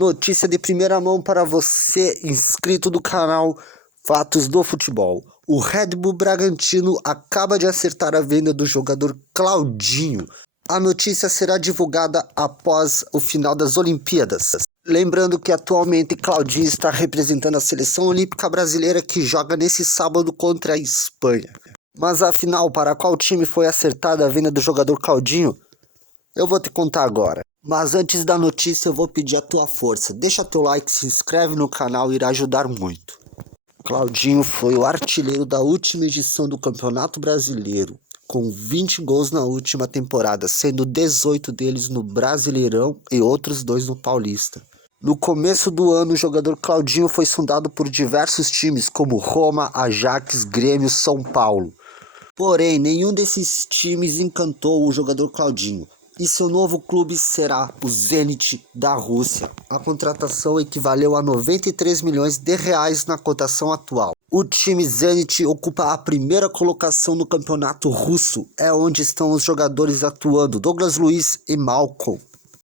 Notícia de primeira mão para você, inscrito do canal Fatos do Futebol. O Red Bull Bragantino acaba de acertar a venda do jogador Claudinho. A notícia será divulgada após o final das Olimpíadas. Lembrando que atualmente Claudinho está representando a seleção olímpica brasileira que joga nesse sábado contra a Espanha. Mas afinal, para qual time foi acertada a venda do jogador Claudinho? Eu vou te contar agora. Mas antes da notícia eu vou pedir a tua força. Deixa teu like, se inscreve no canal, irá ajudar muito. Claudinho foi o artilheiro da última edição do Campeonato Brasileiro, com 20 gols na última temporada, sendo 18 deles no Brasileirão e outros 2 no Paulista. No começo do ano, o jogador Claudinho foi sondado por diversos times, como Roma, Ajax, Grêmio, São Paulo. Porém, nenhum desses times encantou o jogador Claudinho. E seu novo clube será o Zenit da Rússia. A contratação equivaleu a 93 milhões de reais na cotação atual. O time Zenit ocupa a primeira colocação no campeonato russo. É onde estão os jogadores atuando, Douglas Luiz e Malcolm.